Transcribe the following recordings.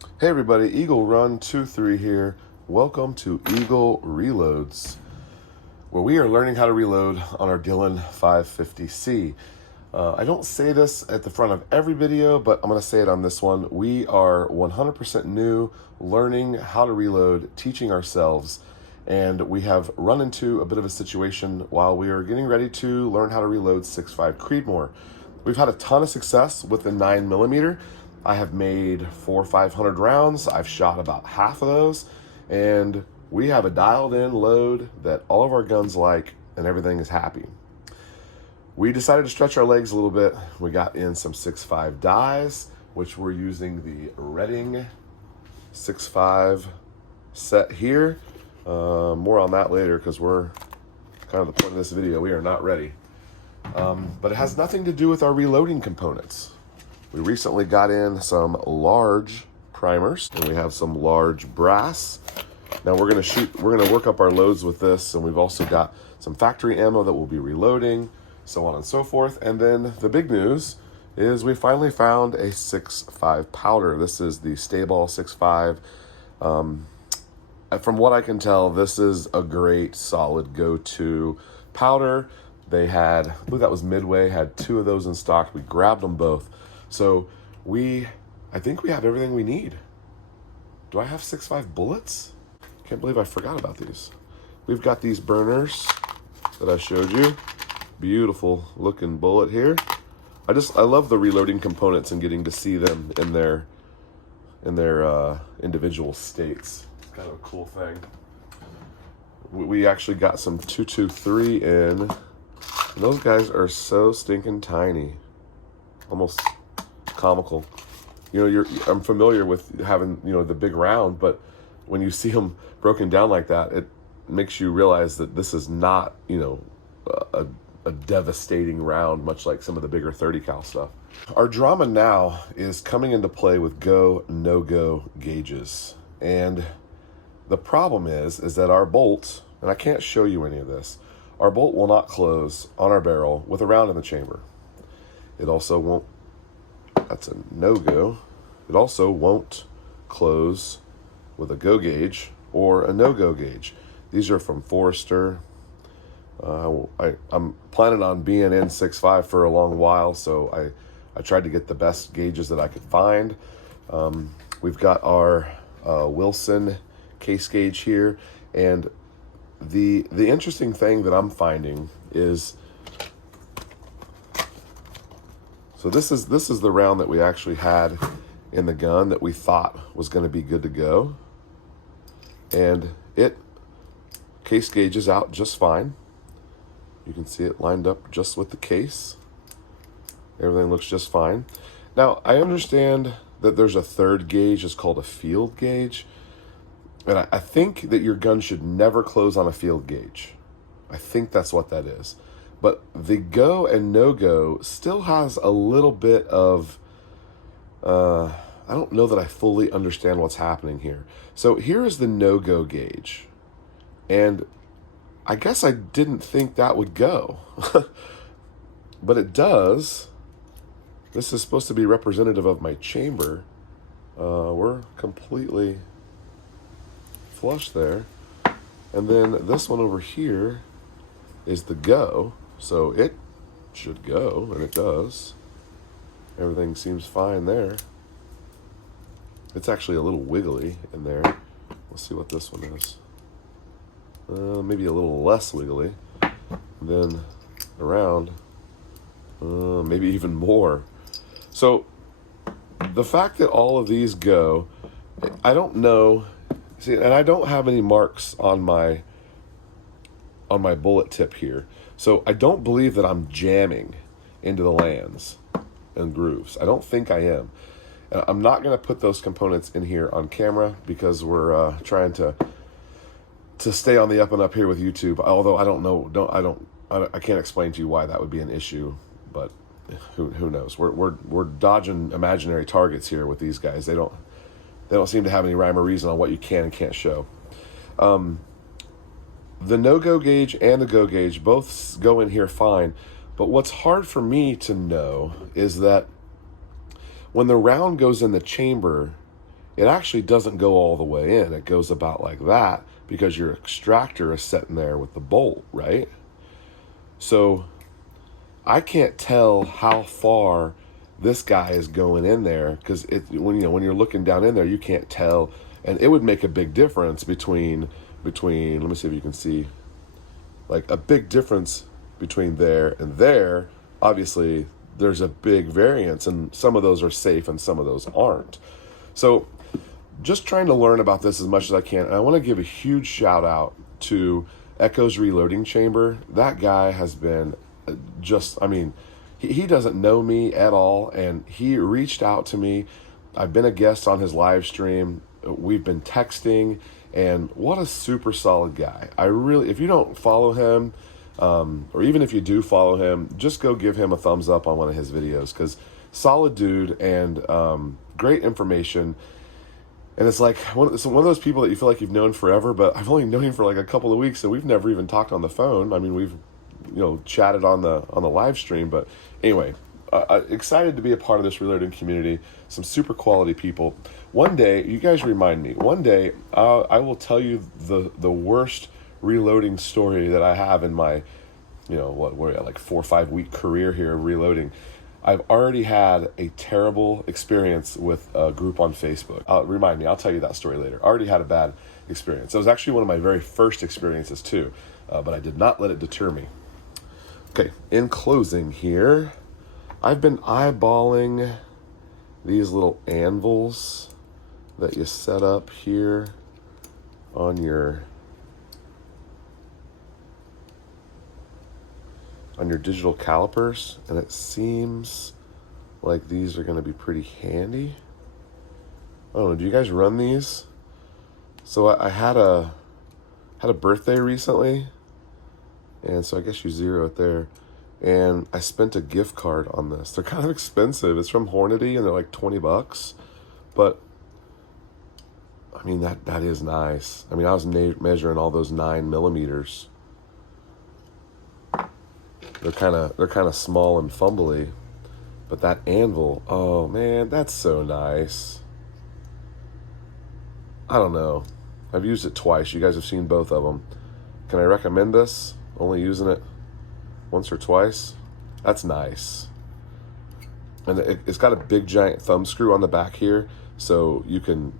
Hey everybody, Eagle Run 23 here. Welcome to Eagle Reloads, where we are learning how to reload on our Dillon 550C. I don't say this at the front of every video, but I'm going to say it on this one. We are 100% new, learning how to reload, teaching ourselves, and we have run into a bit of a situation while we are getting ready to learn how to reload 6.5 Creedmoor. We've had a ton of success with the 9mm. I have made 400 or 500 rounds. I've shot about half of those, and we have a dialed in load that all of our guns like, and everything is happy. We decided to stretch our legs a little bit. We got in some 6.5 dies, which we're using the Redding 6.5 set here. More on that later, because we're kind of the point of this video. We are not ready. But it has nothing to do with our reloading components. We recently got in some large primers, and we have some large brass. Now we're gonna work up our loads with this, and we've also got some factory ammo that we'll be reloading, so on and so forth. And then the big news is we finally found a 6.5 powder. This is the Sta-Ball 6.5. From what I can tell, this is a great solid go-to powder. They had, I believe that was Midway, had 2 of those in stock. We grabbed them both. So I think we have everything we need. Do I have 6.5 bullets? Can't believe I forgot about these. We've got these burners that I showed you. Beautiful looking bullet here. I love the reloading components and getting to see them in their individual states. It's kind of a cool thing. We actually got some 223 in. And those guys are so stinking tiny. Almost comical. You know, I'm familiar with having, the big round, but when you see them broken down like that, it makes you realize that this is not, a devastating round, much like some of the bigger 30 cal stuff. Our drama now is coming into play with go, no-go gauges. And the problem is that our bolt, and I can't show you any of this, our bolt will not close on our barrel with a round in the chamber. It also won't, that's a no-go. It also won't close with a go gauge or a no-go gauge. These are from Forester. I'm planning on being in 6.5 for a long while, so I tried to get the best gauges that I could find. We've got our Wilson case gauge here, and the interesting thing that I'm finding is, so this is the round that we actually had in the gun that we thought was going to be good to go, and it case gauges out just fine. You can see it lined up just with the case. Everything looks just fine. Now I understand that there's a third gauge. It's called a field gauge, and I think that your gun should never close on a field gauge. I think that's what that is. But the go and no-go still has a little bit of, I don't know that I fully understand what's happening here. So here is the no-go gauge. And I guess I didn't think that would go. But it does. This is supposed to be representative of my chamber. We're completely flush there. And then this one over here is the go. So it should go, and it does. Everything seems fine there. It's actually a little wiggly in there. Let's see what this one is. Maybe a little less wiggly than around. Maybe even more. So the fact that all of these go, I don't know. See, and I don't have any marks on my bullet tip here. So I don't believe that I'm jamming into the lands and grooves. I don't think I am. I'm not going to put those components in here on camera because we're trying to stay on the up and up here with YouTube. Although I don't know, I can't explain to you why that would be an issue, but who knows? We're dodging imaginary targets here with these guys. They don't seem to have any rhyme or reason on what you can and can't show. The no-go gauge and the go gauge both go in here fine, but what's hard for me to know is that when the round goes in the chamber, it actually doesn't go all the way in. It goes about like that because your extractor is sitting there with the bolt, right? So I can't tell how far this guy is going in there, because when you're looking down in there, you can't tell, and it would make a big difference between. Let me see if you can see, like a big difference between there and there. Obviously, there's a big variance, and some of those are safe and some of those aren't. So, just trying to learn about this as much as I can. And I want to give a huge shout out to Echo's Reloading Chamber. That guy has been he doesn't know me at all, and he reached out to me. I've been a guest on his live stream. We've been texting, and what a super solid guy. If you don't follow him, or even if you do follow him, just go give him a thumbs up on one of his videos, because solid dude and great information. And it's like one of those people that you feel like you've known forever, but I've only known him for like a couple of weeks, and we've never even talked on the phone. I mean, we've chatted on the live stream, but anyway, excited to be a part of this reloading community. Some super quality people. One day, you guys remind me. One day, I will tell you the worst reloading story that I have in my, we're at like 4 or 5 week career here of reloading. I've already had a terrible experience with a group on Facebook. Remind me, I'll tell you that story later. I already had a bad experience. It was actually one of my very first experiences too, but I did not let it deter me. Okay, in closing here, I've been eyeballing these little anvils that you set up here on your digital calipers, and it seems like these are going to be pretty handy. I don't know, do you guys run these? So I had a birthday recently, and so I guess you zero it there, and I spent a gift card on this. They're kind of expensive. It's from Hornady, and they're like $20, but I mean, that is nice. I mean, I was measuring all those 9mm. They're kind of small and fumbly, but that anvil, oh man, that's so nice. I don't know. I've used it twice. You guys have seen both of them. Can I recommend this? Only using it once or twice? That's nice. And it's got a big giant thumb screw on the back here, so you can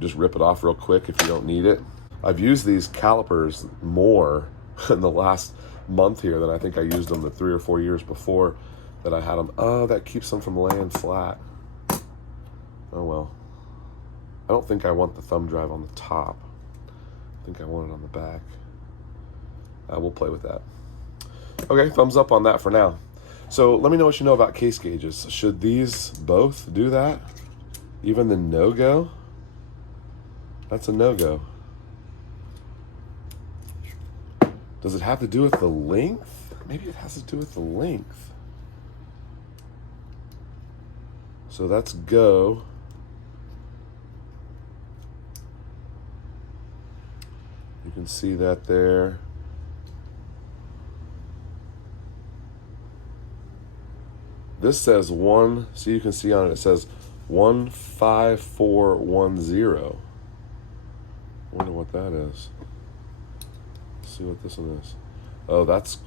just rip it off real quick if you don't need it. I've used these calipers more in the last month here than I think I used them the 3 or 4 years before that I had them. Oh, that keeps them from laying flat. Oh well. I don't think I want the thumb drive on the top. I think I want it on the back. We'll play with that. Okay, thumbs up on that for now. So let me know what you know about case gauges. Should these both do that? Even the no-go? That's a no-go. Does it have to do with the length? Maybe it has to do with the length. So that's go. You can see that there. This says one, so you can see on it, it says 15410. I wonder what that is. Let's see what this one is. Oh, that's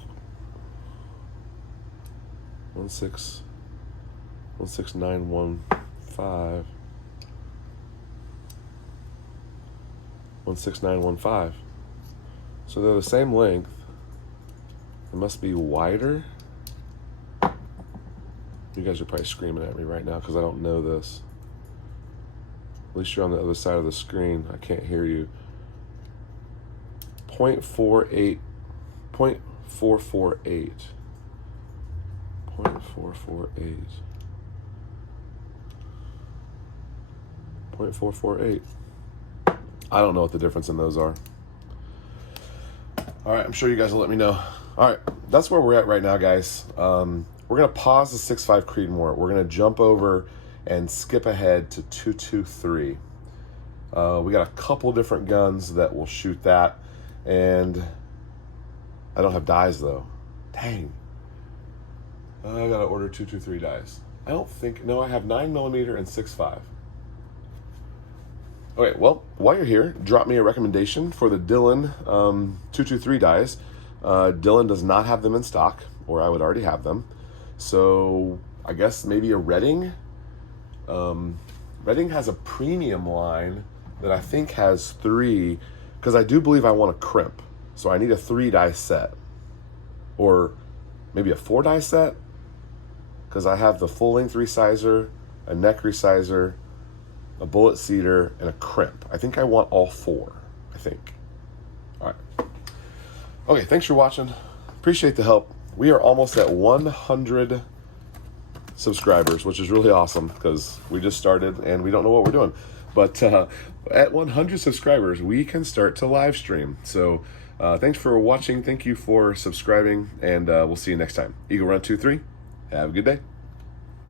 16915. 16915. So they're the same length. It must be wider. You guys are probably screaming at me right now because I don't know this. At least you're on the other side of the screen. I can't hear you. 0.448. 0.448. 0.448. 0.448. I don't know what the difference in those are. All right, I'm sure you guys will let me know. All right, that's where we're at right now, guys. We're going to pause the 6.5 Creedmoor. We're going to jump over and skip ahead to 223. We got a couple different guns that will shoot that, and I don't have dies though. Dang. I got to order 223 dies. I don't think, no, I have 9mm and 6.5. Okay, well, while you're here, drop me a recommendation for the Dylan 223 dies. Dylan does not have them in stock, or I would already have them. So I guess maybe a Redding. Redding has a premium line that I think has 3, because I do believe I want a crimp. So I need a 3 die set, or maybe a 4 die set, because I have the full length resizer, a neck resizer, a bullet seater, and a crimp. I think I want all 4, I think. All right. Okay, thanks for watching. Appreciate the help. We are almost at 100 subscribers, which is really awesome because we just started and we don't know what we're doing. But at 100 subscribers, we can start to live stream. So thanks for watching. Thank you for subscribing, and we'll see you next time. Eagle Run 23. Have a good day.